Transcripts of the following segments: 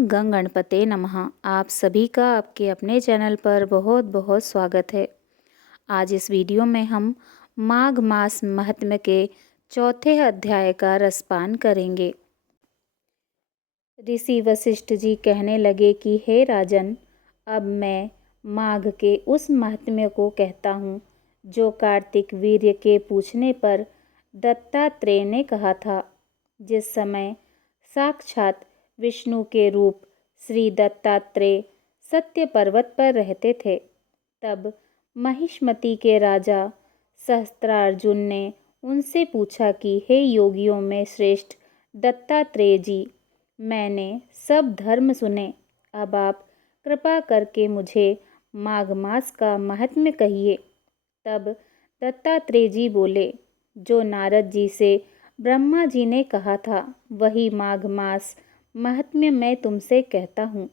गंग गणपते नमः। आप सभी का आपके अपने चैनल पर बहुत बहुत स्वागत है। आज इस वीडियो में हम माघ मास महात्म्य के चौथे अध्याय का रसपान करेंगे। ऋषि वशिष्ठ जी कहने लगे कि हे राजन, अब मैं माघ के उस महात्म्य को कहता हूँ जो कार्तिक वीर्य के पूछने पर दत्तात्रेय ने कहा था। जिस समय साक्षात विष्णु के रूप श्री दत्तात्रेय सत्य पर्वत पर रहते थे, तब महिष्मति के राजा सहस्त्रार्जुन ने उनसे पूछा कि हे योगियों में श्रेष्ठ दत्तात्रेय जी, मैंने सब धर्म सुने, अब आप कृपा करके मुझे माघ मास का महात्म्य कहिए। तब दत्तात्रेय जी बोले, जो नारद जी से ब्रह्मा जी ने कहा था वही माघ मास महात्म्य मैं तुमसे कहता हूँ।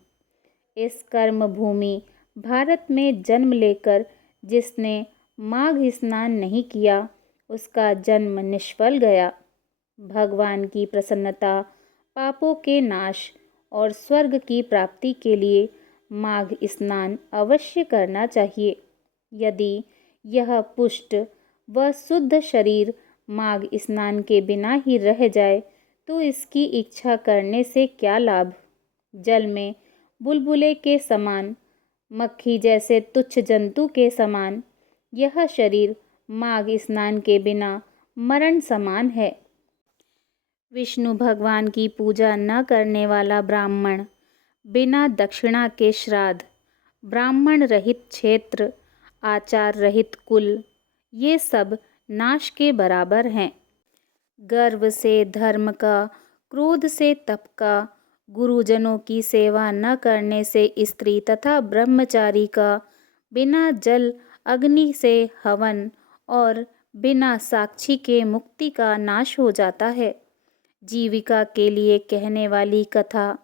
इस कर्म भूमि भारत में जन्म लेकर जिसने माघ स्नान नहीं किया, उसका जन्म निष्फल गया। भगवान की प्रसन्नता, पापों के नाश और स्वर्ग की प्राप्ति के लिए माघ स्नान अवश्य करना चाहिए। यदि यह पुष्ट व शुद्ध शरीर माघ स्नान के बिना ही रह जाए तो इसकी इच्छा करने से क्या लाभ। जल में बुलबुले के समान, मक्खी जैसे तुच्छ जंतु के समान यह शरीर माघ स्नान के बिना मरण समान है। विष्णु भगवान की पूजा न करने वाला ब्राह्मण, बिना दक्षिणा के श्राद्ध, ब्राह्मण रहित क्षेत्र, आचार रहित कुल, ये सब नाश के बराबर हैं। गर्व से धर्म का, क्रोध से तप का, गुरुजनों की सेवा न करने से स्त्री तथा ब्रह्मचारी का, बिना जल अग्नि से हवन और बिना साक्षी के मुक्ति का नाश हो जाता है। जीविका के लिए कहने वाली कथा,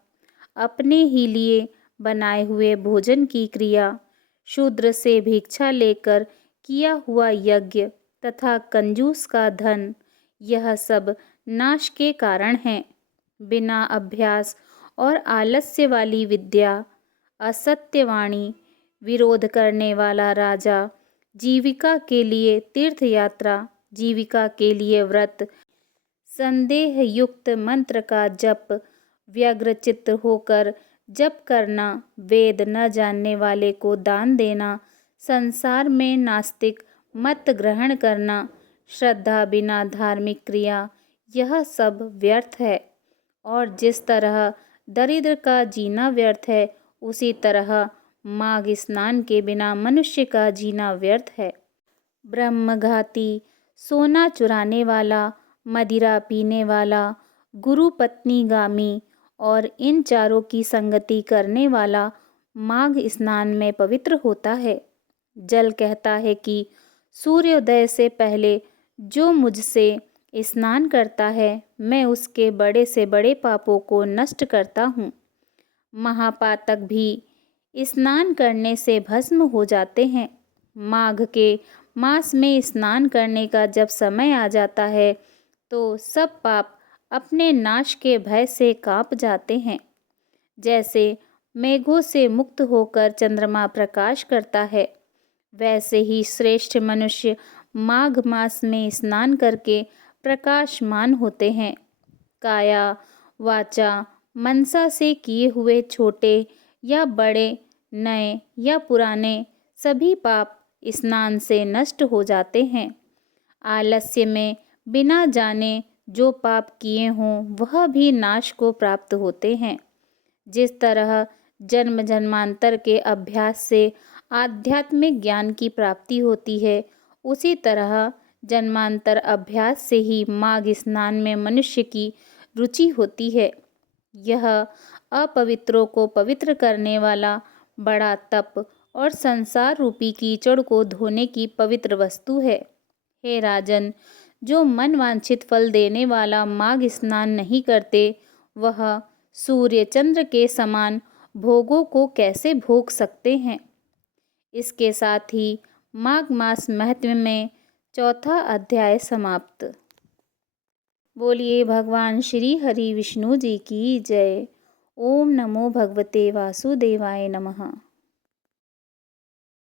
अपने ही लिए बनाए हुए भोजन की क्रिया, शूद्र से भिक्षा लेकर किया हुआ यज्ञ तथा कंजूस का धन, यह सब नाश के कारण हैं। बिना अभ्यास और आलस्य वाली विद्या, असत्यवाणी, विरोध करने वाला राजा, जीविका के लिए तीर्थ यात्रा, जीविका के लिए व्रत, संदेह युक्त मंत्र का जप, व्यग्रचित्त होकर जप करना, वेद न जानने वाले को दान देना, संसार में नास्तिक मत ग्रहण करना, श्रद्धा बिना धार्मिक क्रिया, यह सब व्यर्थ है। और जिस तरह दरिद्र का जीना व्यर्थ है, उसी तरह माघ स्नान के बिना मनुष्य का जीना व्यर्थ है। ब्रह्मघाती, सोना चुराने वाला, मदिरा पीने वाला, गुरु पत्नीगामी और इन चारों की संगति करने वाला माघ स्नान में पवित्र होता है। जल कहता है कि सूर्योदय से पहले जो मुझसे स्नान करता है, मैं उसके बड़े से बड़े पापों को नष्ट करता हूँ। महापातक भी स्नान करने से भस्म हो जाते हैं। माघ के मास में स्नान करने का जब समय आ जाता है तो सब पाप अपने नाश के भय से कांप जाते हैं। जैसे मेघों से मुक्त होकर चंद्रमा प्रकाश करता है, वैसे ही श्रेष्ठ मनुष्य माघ मास में स्नान करके प्रकाशमान होते हैं। काया, वाचा, मनसा से किए हुए छोटे या बड़े, नए या पुराने सभी पाप स्नान से नष्ट हो जाते हैं। आलस्य में बिना जाने जो पाप किए हों वह भी नाश को प्राप्त होते हैं। जिस तरह जन्म जन्मांतर के अभ्यास से आध्यात्मिक ज्ञान की प्राप्ति होती है, उसी तरह जन्मांतर अभ्यास से ही माघ स्नान में मनुष्य की रुचि होती है। यह अपवित्रों को पवित्र करने वाला बड़ा तप और संसार रूपी कीचड़ को धोने की पवित्र वस्तु है। हे राजन, जो मन वांछित फल देने वाला माघ स्नान नहीं करते, वह सूर्य चंद्र के समान भोगों को कैसे भोग सकते हैं। इसके साथ ही माघ मास महात्म्य में चौथा अध्याय समाप्त। बोलिए भगवान श्री हरि विष्णु जी की जय। ओम नमो भगवते वासुदेवाय नमः।